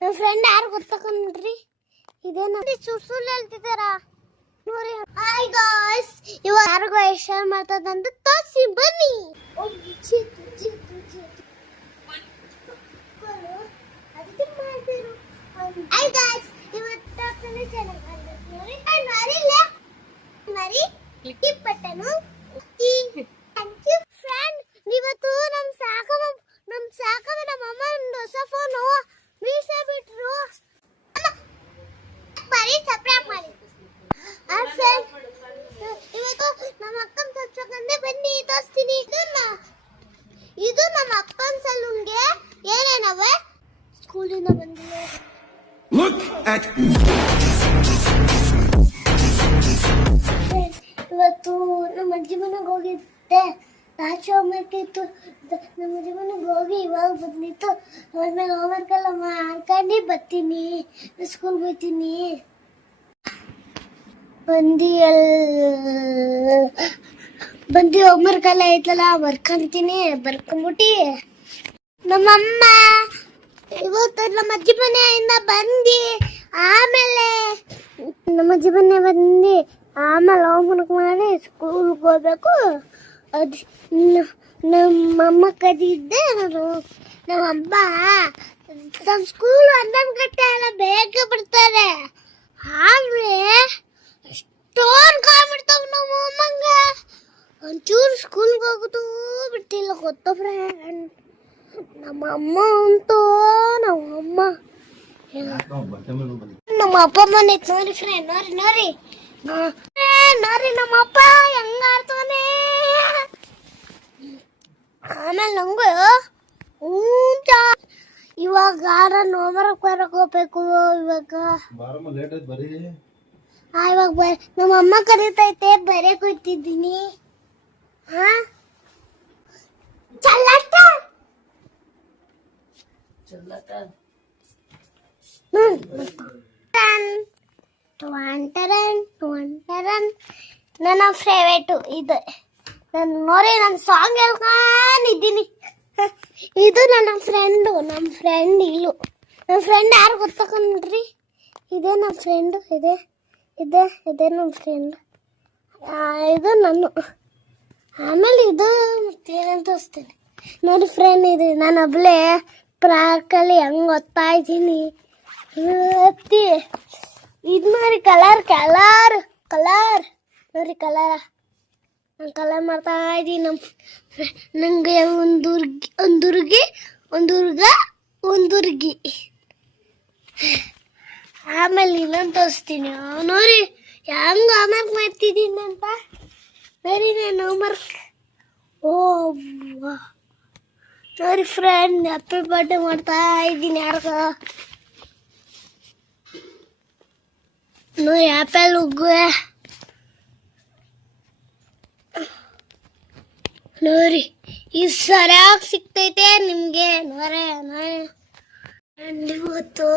ನನ್ನ ಫ್ರೆಂಡ್ ಯಾರು ಗೊತ್ತಕೊಂಡ್ರಿ ಇದೇನ ಸುಳ್ಳು ಹೇಳ್ತಿದ್ದಾರಾ ನೋಡಿ. ಹಾಯ್ ಗಾಯ್ಸ್, ಇವಾಗ ಯಾರಿಗೋ ಶೇರ್ ಮಾಡ್ತದಂತ ತೋರಿಸಿ ಬನ್ನಿ. ಹಾಯ್ ಗಾಯ್ಸ್, ಇವತ್ತು ಚೆನ್ನಾಗಿ ಪಟ್ಟನು ಥ್ಯಾಂಕ್ ಯು ಫ್ರೆಂಡ್. ಇವತ್ತು ನಮ್ಮ ಸಾಕಮ್ಮ ನಮ್ಮ ಅಮ್ಮ ಒಂದು ಹೊಸ ಫೋನು ಮೀಸೆ ಬಿಟ್ರು. ಬರೀ ಸಬ್ಸ್ಕ್ರೈಬ್ ಮಾಡಿ. ಇವತ್ತು ನಮ್ಮ ಅಕ್ಕನ ತೋರ್ಸಕಂದೆ ಬನ್ನಿ ತೋರಿಸ್ತೀನಿ. ಇದು ನಮ್ಮ ಅಕ್ಕನ ಸಲೂನ್ಗೆ ಏನೇನವೆ ಸ್ಕೂಲಿಂದ ಬಂದಿಲ್ಲ. ಇವತ್ತು ನಮ್ಮ ಅಜ್ಜಿ ಮನೆಗೆ ಹೋಗಿದ್ದೆ. ರಾತ್ರಿ ಹೋಮ್ವರ್ಕ್ ಇತ್ತು. ನಮ್ಮ ಅಜ್ಜಿ ಮನೆಗೆ ಹೋಗಿ ಇವಾಗ ಬಂದಿತ್ತು. ಆಮೇಲೆ ಹೋಮ್ವರ್ಕ್ ಎಲ್ಲ ಮಾಡ್ಕೊಂಡು ಬರ್ತೀನಿ, ಸ್ಕೂಲ್ಗೆ ಹೋಗ್ತೀನಿ. ಬಂದು ಹೋಮ್ವರ್ಕ್ ಎಲ್ಲ ಐತಲ್ಲ ಬರ್ಕೊಂತೀನಿ. ಬರ್ಕೊಂಬಿಟ್ಟು ನಮ್ಮಮ್ಮ ಇವತ್ತು ನಮ್ಮ ಅಜ್ಜಿ ಮನೆಯಿಂದ ಬಂದು ಆಮೇಲೆ ಹೋಮ್ವರ್ಕ್ ಮಾಡಿ ಸ್ಕೂಲ್ಗೆ ಹೋಗ್ಬೇಕು. ಅದು ನಮ್ಮಮ್ಮ ಕದಿದ್ದೆ. ನಮ್ಮಮ್ಮ ನಮ್ಮ ಸ್ಕೂಲ್ 11 ಗಂಟೆ ಎಲ್ಲ ಬೇಗ ಬಿಡ್ತಾರೆ. ಆದ್ರೆ ಎಷ್ಟೊಂದು ಕಾಮಿಡ್ತಾವ ನಮ್ಮ ಅಮ್ಮಂಗೆ. ಒಂಚೂರು ಸ್ಕೂಲ್ಗೆ ಹೋಗೋದು ಬಿಟ್ಟಿಲ್ಲ ಗೊತ್ತ ಫ್ರೆಂಡ್. ನಮ್ಮ ಅಪ್ಪ ಮನೆ ನೋಡಿ ಫ್ರೆಂಡ್. ನೋಡಿ ನಮ್ಮ ಅಪ್ಪ ಹೆಂಗ ಆಡ್ತಾನೆ. ಆಮೇಲೆ ನಂಗು ಇವಾಗ ಹೋಮ್ವರ್ಕ್ ಬರಕ್ ಹೋಗ್ಬೇಕು. ಇವಾಗ ನಮ್ಮ ಅಮ್ಮ ಕರೀತೈತೆ, ಬರಕ್ ಹೋಗ್ತಿದ್ದೀನಿ. ನನ್ನ ಫೇವರೇಟ್ ಇದು. ನಾನು ನೋಡಿ ನನ್ನ ಸಾಂಗ್ ಹೇಳ್ಕೊಂಡಿದ್ದೀನಿ. ಇದು ನನ್ನ ಫ್ರೆಂಡ್ ಇಲ್ಲು. ನನ್ನ ಫ್ರೆಂಡ್ ಯಾರು ಗೊತ್ತಕೊಂಡ್ರಿ ಇದೇ ನಮ್ಮ ಫ್ರೆಂಡ್. ಇದೆ ನಮ್ಮ ಫ್ರೆಂಡ್. ಇದು ನಾನು. ಆಮೇಲೆ ಇದು ಮತ್ತೇನಂತ ತೋರಿಸ್ತೇನೆ ನೋಡಿ ಫ್ರೆಂಡ್. ಇದು ನಾನು ಒಬ್ಳೆ ಪಾರ್ಕಲ್ಲಿ ಹೆಂಗೆ ಓದ್ತಾ ಇದ್ದೀನಿ. ಇದು ನೋಡಿ ಕಲರ್ ನೋಡಿ ನಾನು ಕಲರ್ ಮಾಡ್ತಾ ಇದ್ದೀನಿ. ನಂಗೆ ಒಂದುರ್ಗಿ. ಆಮೇಲೆ ಇನ್ನೊಂದು ತೋರಿಸ್ತೀನಿ ನೋಡಿ ಹೆಂಗೆ ಹೋಮ್ವರ್ಕ್ ಮಾಡ್ತಿದ್ದೀನಿ ಅಂತ. ನೋಡಿ ನಾನು ಹೋಮ್ವರ್ಕ್. ನೋಡಿ ಫ್ರೆಂಡ್, ಹ್ಯಾಪಿ ಬರ್ಡೇ ಮಾಡ್ತಾ ಇದ್ದೀನಿ ಯಾರಿಗ. ನೋಡಿ ಆ್ಯಪಲ್ ಉಗ್ಗುವೆ ನೋಡಿ. ಇದು ಸರಿಯಾಗಿ ಸಿಗ್ತೈತೆ ನಿಮಗೆ. ಇವತ್ತು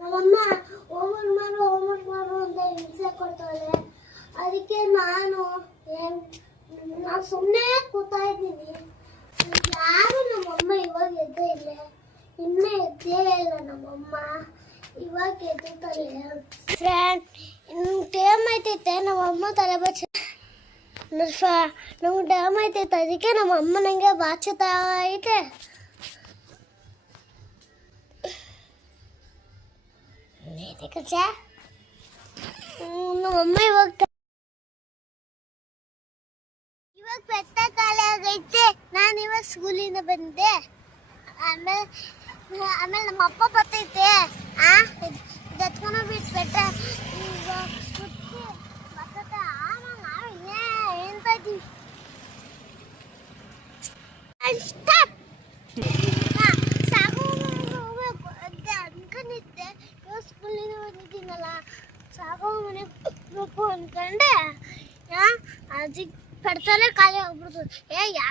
ನಮ್ಮಮ್ಮ ಹೋಮ್ವರ್ಕ್ ಮಾಡು ಅಂತ ಹಿಂಸೆ ಕೊಡ್ತಾರೆ. ಅದಕ್ಕೆ ನಾನು ಸುಮ್ಮನೆ ಕೂತಾ ಇದ್ದೀನಿ. ಯಾರು ನಮ್ಮಮ್ಮ ಇವಾಗ ಎದ್ದೇ ಇಲ್ಲ. ಇನ್ನೂ ಎದ್ದೇ ಇಲ್ಲ ನಮ್ಮಮ್ಮ. ಇವಾಗ ಎದ್ದುತ್ತಾರೆ ಫ್ರೆಂಡ್. ಟೈಮ್ ಐತೈತೆ. ನಮ್ಮಮ್ಮ ತಲೆ ಬಚ್ಚ ನಮ್ಗೆ ಟೈಮ್ ಐತೈತೆ. ಅದಕ್ಕೆ ನಮ್ಮಮ್ಮ ನನಗೆ ಬಾಚುತ್ತಾ ಐತೆ. ನಮ್ಮಮ್ಮ ಇವಾಗ ಬೆಟ್ಟ ಖಾಲಿ ಆಗೈತೆ. ನಾನು ಇವಾಗ ಸ್ಕೂಲಿಂದ ಬಂದೆ. ಆಮೇಲೆ ನಮ್ಮ ಅಪ್ಪ ಬರ್ತೈತೆ. ಎತ್ಕೊಂಡು ಬಿಟ್ಟು ಬೆಟ್ಟ ಬರ್ತೈತೆ. ಎಂತ ಸಾಕು ಹೋಗ್ಬೇಕು ಅಂತ ಅನ್ಕೊಂಡಿದ್ದೆ. ಸ್ಕೂಲಿಂದ ಬಂದಿದ್ದೀನಲ್ಲ, ಸಾಕು ಮನೆಗೆ ಹೋಗ್ಬೇಕು ಅನ್ಕೊಂಡೆ. ಅದಕ್ಕೆ ಪಡ್ತಾನೆ ಖಾಲಿ ಹೋಗ್ಬಿಡ್ತು.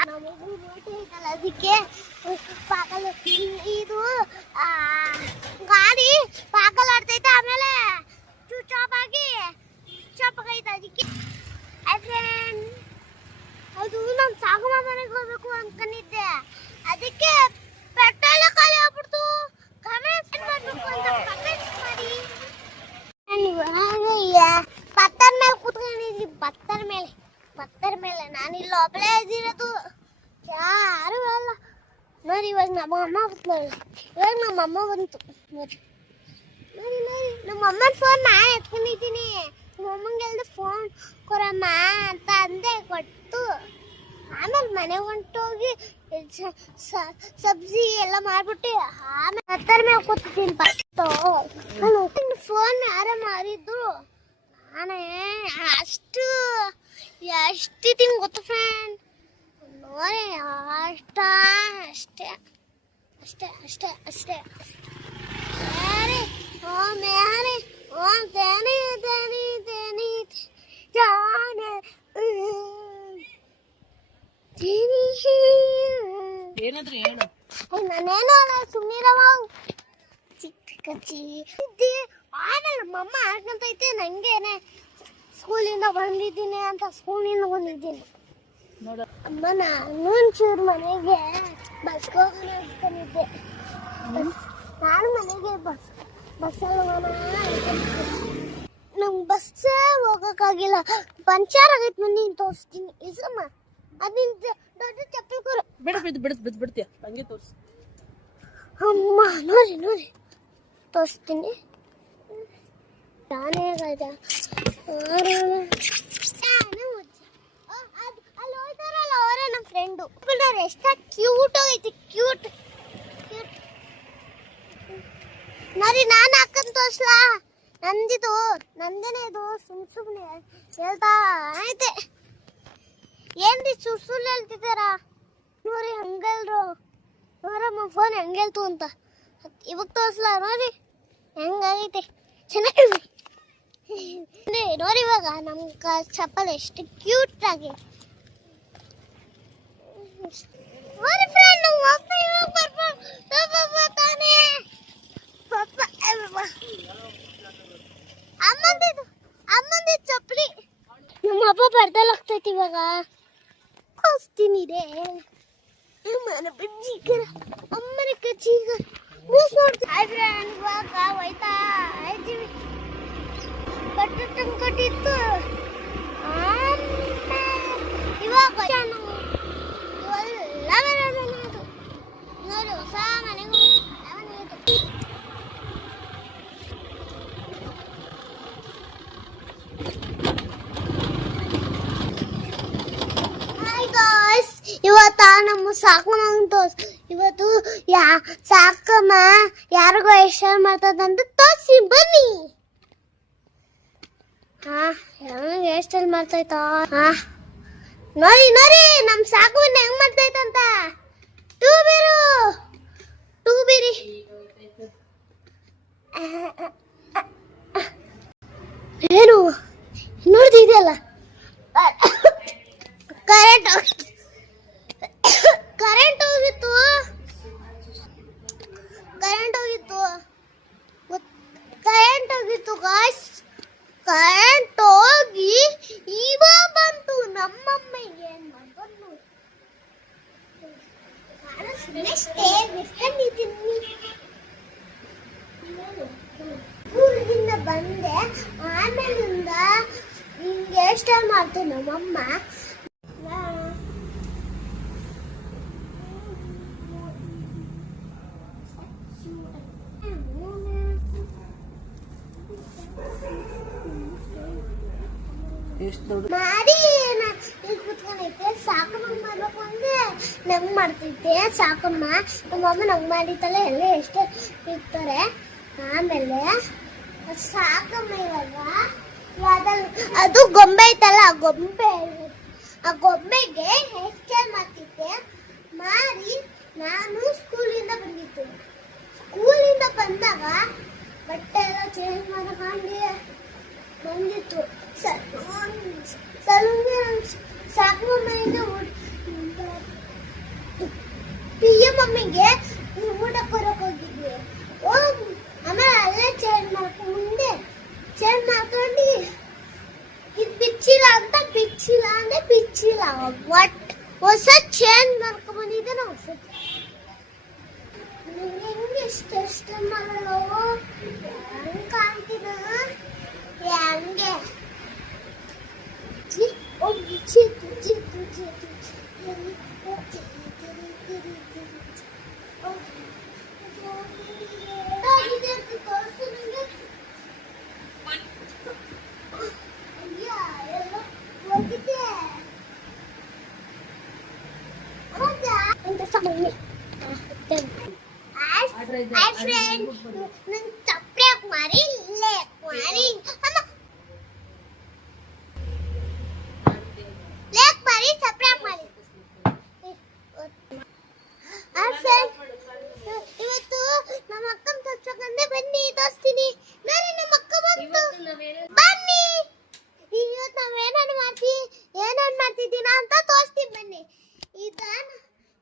ನಮಗೂ ನೋಟಿ ಐತಲ್ಲ, ಅದಕ್ಕೆ ಪಾಕಲ್ ಇದು ಗಾಡಿ ಪಾಕಲ್ ಆಡ್ತೈತೆ. ಆಮೇಲೆ ಚೂಚಾಪ್ ಆಗಿ ಆಗೈತೆ. ಅದಕ್ಕೆ ಫ್ರೆಂಡ್ ಅದು ನಾನು ಸಾಗಮ ಮನೆಗೆ ಹೋಗ್ಬೇಕು ಅನ್ಕೊಂಡಿದ್ದೆ, ಅದಕ್ಕೆ ಪೆಟ್ರೋಲ್ ಖಾಲಿ ಆಗ್ಬಿಡ್ತು. ಕಮೆಂಟ್ಸ್ ಮಾಡ್ಬೇಕು ಅಂತ ಕಮೆಂಟ್ಸ್ ಮಾಡಿ. ಪತ್ತರ ಮೇಲೆ ಕೂತ್ಕೊಂಡಿದ್ವಿ, ಪತ್ತರ ಮೇಲೆ ನಾನಿಲ್ಲ ಒಬ್ಬಳೇ ಇದ್ದಿರೋದು, ಯಾರು ಅಲ್ಲ ನೋಡಿ. ಇವಾಗ ನಮ್ಮ ಅಮ್ಮ ಬಂತು ನೋಡಿ. ನಮ್ಮ ಅಮ್ಮನ ಫೋನ್ ನಾನು ಎತ್ಕೊಂಡಿದ್ದೀನಿ. ನಮ್ಮ ಅಮ್ಮಂಗೆ ಹೇಳ್ದೆ ಫೋನ್ ಕೊಡಮ್ಮ ಅಂತ ಅಂದೆ, ಕೊಟ್ಟು ಆಮೇಲೆ ಮನೆಗೆ ಹೊಂಟೋಗಿ ಸಬ್ಜಿ ಎಲ್ಲ ಮಾಡ್ಬಿಟ್ಟು ಆಮೇಲೆ ಹತ್ತರ ಮೇಲೆ ಕೂತಿದ್ದೀನಿ. ಫೋನ್ ಯಾರೇ ಮಾರಿದ್ದು ನಾನೇ ಎಷ್ಟು ತಿಂಗ್ ಗೊತ್ತು ಫ್ರೆಂಡ್ ನೋಡಿ. ಅಷ್ಟೇ ಮೇರೆ ಏನಾದ್ರೂ ಹೇಳು. ನಾನೇನೋ ಸುಮ್ಮನಿರವ ಚಿಕ್ಕ ಆಮೇಲೆ ನಮ್ಮಮ್ಮ ಆಡ್ಕೊಂತೈತೆ ನಂಗೇನೆ ಸ್ಕೂಲಿಂದ ಬಂದಿದ್ದೀನಿ ಅಂತ. ಅಮ್ಮ ನಾನು ಒಂಚೂರು ಮನೆಗೆ ಬಸ್ಗೆ ಹೋಗೋಣ ಅನ್ಕೊಂಡಿದ್ದೆ. ನಾನು ಮನೆಗೆ ಬಸ್ಸಲ್ಲಿ ಹೋಗೋಣ ಅನ್ಕೊಂಡಿದ್ದೆ. ನಂಗೆ ಬಸ್ಸೇ ಹೋಗೋಕ್ಕಾಗಿಲ್ಲ, ಪಂಚರ್ ಆಗೈತೆ. ಮಂದಿ ತೋರಿಸ್ತೀನಿ ಇಸಮ್ಮ, ಅದಿಂದ ದೊಡ್ಡ ಚಪ್ಪಲ್ ಕೂರು ಬಿಡ್ತೀಯ ಹಂಗೆ ತೋರಿಸಿ. ಅಮ್ಮ ನೋಡಿ ತೋರಿಸ್ತೀನಿ. ನಾನೇ ಅಲ್ಲಿ ಹೋಯ್ತಾರಲ್ಲ ಅವರೇ ನಮ್ಮ ಫ್ರೆಂಡು. ಎಷ್ಟು ಕ್ಯೂಟ್ ಆಗೈತಿ, ಕ್ಯೂಟ್ ನೋಡಿ. ನಾನು ಹಾಕಂತ ತೋರಿಸ್ಲಾ? ನಂದೇನೆ ಇದು ಸುಮ್ಮನೆ ಹೇಳ್ತಾ ಐತೆ. ಏನ್ರಿ ಸುಳ್ಳು ಹೇಳ್ತಿದ್ದಾರಾ ನೋಡಿ. ಹಂಗಲ್ರು ನೋಡಮ್ಮ ಫೋನ್ ಹೆಂಗೆಲ್ತು ಅಂತ. ಇವಾಗ ತೋರಿಸ್ಲಾ ನೋಡಿ ಹೆಂಗಾಗೈತೆ, ಚೆನ್ನಾಗಿ ನೋಡಿ. ಇವಾಗ ನಮ್ಮ ಚಪ್ಪಲ್ ಎಷ್ಟು ಕ್ಯೂಟ್ ಆಗಿ ನೋಡಿ ಫ್ರೆಂಡ್. ಅಮ್ಮಂದಿ ಚಪ್ಪಲಿ ನಮ್ಮ ಅಪ್ಪ ಬರ್ದಲ್ಲ ಆಗ್ತೈತಿ. ಇವಾಗ ಕೋಸ್ತೀನಿ ಇದೆ ಅಮ್ಮನ ಬಜ್ಜಿಗರ ಅಮ್ಮನ ಕಜ್ಜಿಗ ಮಿಸ್ ಮಾಡ್ತೀವಿ. ಇವಾಗ ಹೋಯ್ತಾ ಇದ್ದೀವಿ. ಬಟ್ಟೆ ತಂದ್ಕೊಟ್ಟಿತ್ತು ಇವಾಗ ಇವೆಲ್ಲ ಬರೋದು ನೋಡಿ. ಹೊಸ ಮನೆಗೂ ಇವತ್ತ ನಮ್ಮ ಸಾಕಮ್ಮ ಇವತ್ತು ಸಾಕಮ್ಮ ಯಾರಿಗೋ ಎಷ್ಟು ಮಾಡ್ತದಂತ ತೋರಿಸಿ ಬನ್ನಿ. ಹೆಂಗ ಎಷ್ಟಲ್ಲಿ ಮಾಡ್ತೈತ ನೋಡಿ. ನಮ್ಮ ಸಾಕವನ್ನ ಹೆಂಗ್ ಮಾಡ್ತೈತಂತ. ಟೂ ಬೀರಿ ಏನು ನೋಡ್ತಿದೆಯಲ್ಲ, ಕರೆಂಟ್ ಹೋಗಿತ್ತು ಗಾಯ್ಸ್. ಕರೆಂಟ್ ಹೋಗಿ ಇವಾಗ ಬಂತು. ನಮ್ಮಮ್ಮಗೆ ಏನ್ ಮಾಡ್ಕೊಂಡು ಊರಿಂದ ಬಂದೆ. ಆಮೇಲಿಂದ ಹಿಂಗೆ ಸ್ಟೈಲ್ ಮಾಡ್ತು ನಮ್ಮಮ್ಮ. ಮಾಡಿ ಕುತ್ಕೊಂಡೈತೆ. ಸಾಕಮ್ಮ ಮಾಡ್ಬೇಕು ಅಂದ್ರೆ ನಂಗೆ ಮಾಡ್ತೈತೆ ಸಾಕಮ್ಮ. ನಮ್ಮಮ್ಮ ನಂಗೆ ಮಾಡಿತ್ತಲ್ಲ ಎಲ್ಲ ಎಷ್ಟು ಇರ್ತಾರೆ. ಆಮೇಲೆ ಸಾಕಮ್ಮ ಇವಾಗ ಅದು ಗೊಂಬೆ ಐತಲ್ಲ, ಆ ಗೊಂಬೆಗೆ ಹೇರ್ ಸ್ಟೈಲ್ ಮಾಡ್ತಿದ್ದೆ ಮಾಡಿ. ನಾನು ಸ್ಕೂಲಿಂದ ಬಂದಾಗ ಬಟ್ಟೆ ಎಲ್ಲ ಚೇಂಜ್ ಮಾಡ್ಕೊಂಡು ಬಂದಿತ್ತು. ಸಾಕಮ್ಮನಿಂದ ಮಮ್ಮಿಗೆ ಊಟ ಕೊಡಕ್ ಹೋಗಿದ್ವಿ. ಆಮೇಲೆ ಅಲ್ಲೇ ಚೇಂಜ್ ಮಾಡ್ಕೊಂಡು ಇದು ಬಿಚ್ಚಿಲ್ಲ ಅಂತ ಬಿಚ್ಚಿಲ್ಲ ಹೊಸ ಚೇಂಜ್ ಮಾಡ್ಕೊಂಡ್ ಬಂದಿದ್ದೇನೆ ಹೊಸ ಹೆಂಗೆ ಎಷ್ಟು ಮಾಡಲು ಹೆಂಗ್ ಕಾಣ್ತೀನ ಹೆಂಗೆ Hi friend, nang taprak mari lek mari ama lek mari taprak mari Hi friend, ಇವತ್ತು ನಮ್ಮ ಅಕ್ಕನ ತೋರ್ಸಕಂದೆ ಬನ್ನಿ ತೋರಿಸ್ತೀನಿ ನಾನು ನಮ್ಮ ಅಕ್ಕ ಬಂತು ಬನ್ನಿ ಇವತ್ತು ನಾವೇನೇನು ಮಾಡ್ತಿದ್ದೀನ ಅಂತ ತೋರಿಸ್ತೀನಿ ಬನ್ನಿ ಇದು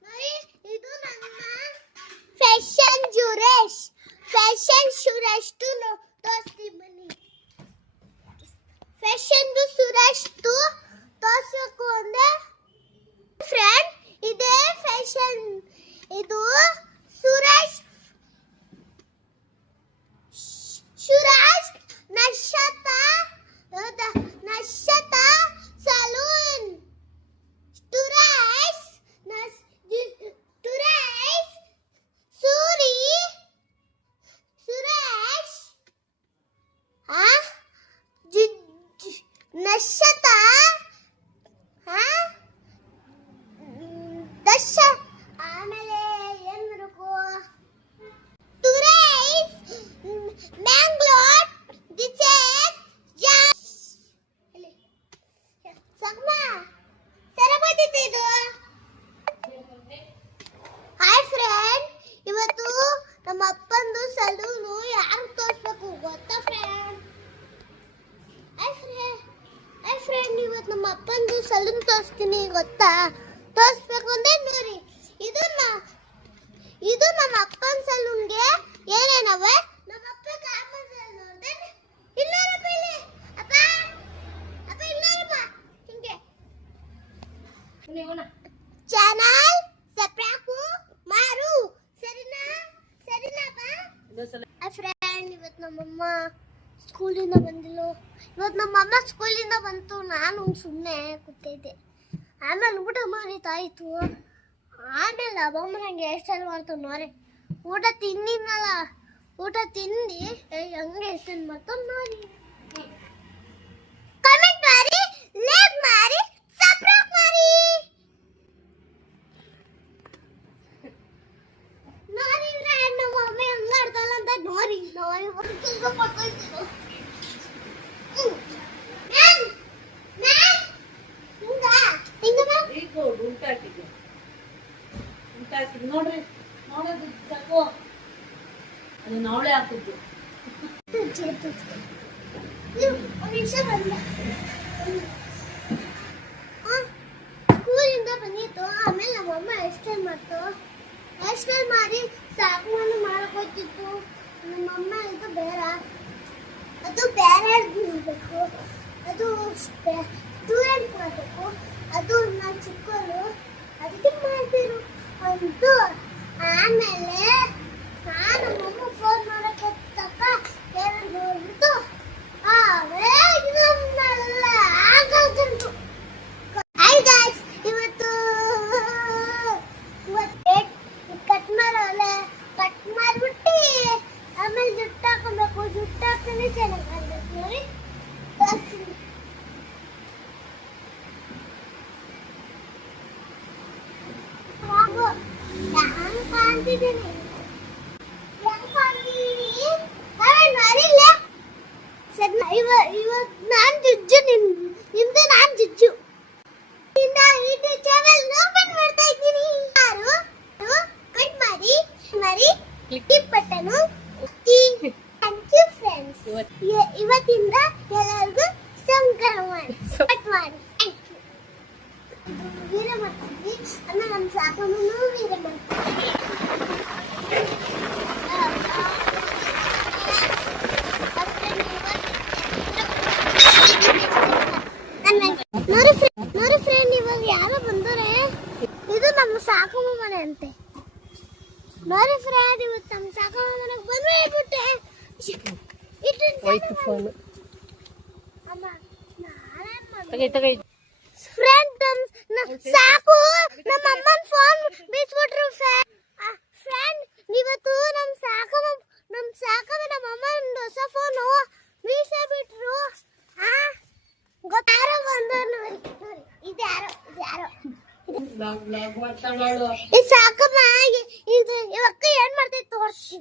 ನೋಡಿ ಇದು ನಮ್ಮ ಫ್ಯಾಷನ್ ಸುರೇಶ್ ತೋರಿಸ್ತೀನಿ ಬನ್ನಿ ಫ್ಯಾಷನ್ ಸುರೇಶ್ ತೋರಿಸಬೇಕು ಅಂದ್ರೆ ಫ್ರೆಂಡ್ ಇದೇ ಫ್ಯಾಷನ್ ಇದು ಸುರೇಶ್ ನಕ್ಷತ ಸಲೂನ್ ಸುರೇಶ್ ನಕ್ಷತ ಆಮೇಲೆ ಏನ್ ಮಾಡಬೇಕು ತುರೈಸ್ ಮ್ಯಾಂಗ್ಳೂರ್ ದಿಸ್ ಇಸ್ ಸಗ್ಮ ಸರಬದಿತ್ತು ಇದು ಹಾಯ್ ಫ್ರೆಂಡ್ ಇವತ್ತು ನಮ್ಮ ಅಪ್ಪಂದು ಸಲೂನು ಯಾರು ತೋರಿಸ್ಬೇಕು ಗೊತ್ತಾ ಫ್ರೆಂಡ್ ಹಾಯ್ ಫ್ರೆಂಡ್ ಇವತ್ತು ನಮ್ಮ ಅಪ್ಪಂದು ಸಲೂನ್ ತೋರಿಸ್ತೀನಿ ಗೊತ್ತಾ ತೋರಿಸ್ಬೇಕು ಅಂದ್ರೆ ನೋಡಿ ಇದು ನಮ್ಮ ಅಪ್ಪನ ಸಲೂನ್ಗೆ ಏನೇನವೆ ನಮ್ಮ ಅಪ್ಪ ನೋಡ್ದೆ ಇಲ್ಲಾರಪ್ಪ ಇಲ್ಲಿ ಅಪ್ಪ ಇಲ್ಲಾರಪ್ಪ ಹಿಂಗೆ ಚಾನಲ್ ಸಬ್ಸ್ಕ್ರೈಬ್ ಮಾಡು ಸರಿನಾಪ್ಪ ಫ್ರೆಂಡ್ ಇವತ್ತು ನಮ್ಮಮ್ಮ ಸ್ಕೂಲಿಂದ ಬಂದಿಲ್ಲ ಇವತ್ತು ನಮ್ಮಮ್ಮ ಸ್ಕೂಲಿಂದ ಬಂತು ನಾನು ಸುಮ್ಮನೆ ಕೂತಿದ್ದೆ ಆಮೇಲೆ ಊಟ ಮಾಡಿತಾಯಿತು ಆಮೇಲೆ ಅಮ್ಮಮ್ಮ ನಂಗೆ ಹೇರ್ ಸ್ಟೈಲ್ ಮಾಡ್ತಾವೆ ನೋಡಿ ಊಟ ತಿಂದಿನಲ್ಲ ಊಟ ತಿಂದು ಹಂಗೆ ಹೇರ್ ಸ್ಟೈಲ್ ಮಾಡ್ತಾವೆ ನೋಡಿ ಕಮೆಂಟ್ ಮಾಡಿ ಲೈಕ್ ಮಾಡಿ ಸಬ್ಸ್ಕ್ರೈಬ್ ಮಾಡಿ ನೋಡಿ ನಮ್ಮ ಅಮ್ಮ ಹೆಂಗ ಆಡ್ತಾಳ ಅಂತ ನೋಡಿ ಕೆಲಸ ಮಾಡ್ಕೊಳ್ತೀವಿ ನೋಡ್ರಿ ನೋಡೋದು ಸಾಕು ಅದು ನಾವಳೆ ಹಾಕಿದ್ದು ಸ್ಕೂಲಿಂದ ಬಂದಿತ್ತು ಆಮೇಲೆ ನಮ್ಮಮ್ಮ ಹೇರ್ ಸ್ಟೈಲ್ ಮಾಡ್ತು ಹೇರ್ ಸ್ಟೈಲ್ ಮಾಡಿ ಸಾಕುವನ್ನು ಮಾಡಕೋತಿತ್ತು ನಮ್ಮಮ್ಮ ಇದು ಬೇರೆ ಮಾಡಬೇಕು ಅದು ಸ್ಟೂಡೆಂಟ್ ಮಾಡಬೇಕು ಅದು ನಾನು ಚಿಕ್ಕವರು ಅದಕ್ಕೆ ಮಾಡ್ತಿರು ಅಂತು ಆಮೇಲೆ ನಮ್ಮಮ್ಮ ಫೋನ್ ಮಾಡಕ್ಕೆ ತಕ್ಕ ನೋಡ್ಬಿಟ್ಟು ನಮ್ಮೆಲ್ಲ ಆಗಲ್ತಂತು ಹಾಯ್ ಗಾಯ್ಸ್ ಇವತ್ತು ಕಟ್ ಮಾಡ್ಬಿಟ್ಟು ಆಮೇಲೆ ಜುಟ್ಟು ಹಾಕೊಬೇಕು ಜುಟ್ಟು ಹಾಕಿದ್ರೆ ಚೆನ್ನಾಗಿ ಕಾಣ್ಬೇಕು ನೋಡಿ ಕಾಣ್ತಿದ್ದೀನಿ ಇವತ್ತು ನಾನು ಜುಜ್ಜು ನಿಮ್ದು ನಾನು ಜುಜ್ಜು ಓಪನ್ ಮಾಡ್ತಾ ಇದ್ದೀನಿ ಯಾರು ಕಟ್ ಮಾಡಿ tip button thank you friends ಇವತ್ತಿಂದ ಎಲ್ಲರಿಗೂ ಸಂಕ್ರಮಣ ಕಟ್ ಮಾಡಿ ಥ್ಯಾಂಕ್ ಯು ವೀರ ಮಾಡ್ತಿದ್ವಿ ಆಮೇಲೆ ನಮ್ಮ ಸಾಕನ್ನು ವೀರ ಮಾಡ್ತಿದ್ವಿ ನೋಡಿ ಫ್ರೆಂಡ್ ಇವಾಗ ಯಾರೋ ಬಂದವ್ರೆ ನಮ್ಮ ಸಾಕಮ್ಮ ಮನೆ ಅಂತೆ. ನೋಡಿ ಫ್ರೆಂಡ್, ಇವತ್ತು ನಮ್ಮ ಸಾಕಮ್ಮ ಮನೆಗೆ ಬಂದು ಹೇಳ್ಬಿಟ್ಟೆ. ಹೋಯ್ತು ಫೋನು. ಅಮ್ಮ ನಾಳೆ ತಗೈ ಫ್ರೆಂಡ್ ಸಾಕು ನಮ್ಮ ಅಮ್ಮನ ಫೋನ್ ಬೀಸ್ಬಿಟ್ರು ಫ್ರೆಂಡ್. ಇವತ್ತು ನಮ್ಮ ಸಾಕಮ್ಮ ನಮ್ಮ ಅಮ್ಮನ ಹೊಸ ಫೋನು ಬೀಸೇ ಬಿಟ್ರು. ಗೊತ್ತಾರೋ ಬಂದು ನೋಡಿ ಇದ್ಯಾರೋ ಮಾಡ್ತಾಳು. ಇದು ಸಾಕಮ್ಮ. ಇದು ಇವಕ್ಕ ಏನ್ ಮಾಡ್ತೈತೆ ತೋರಿಸಿ.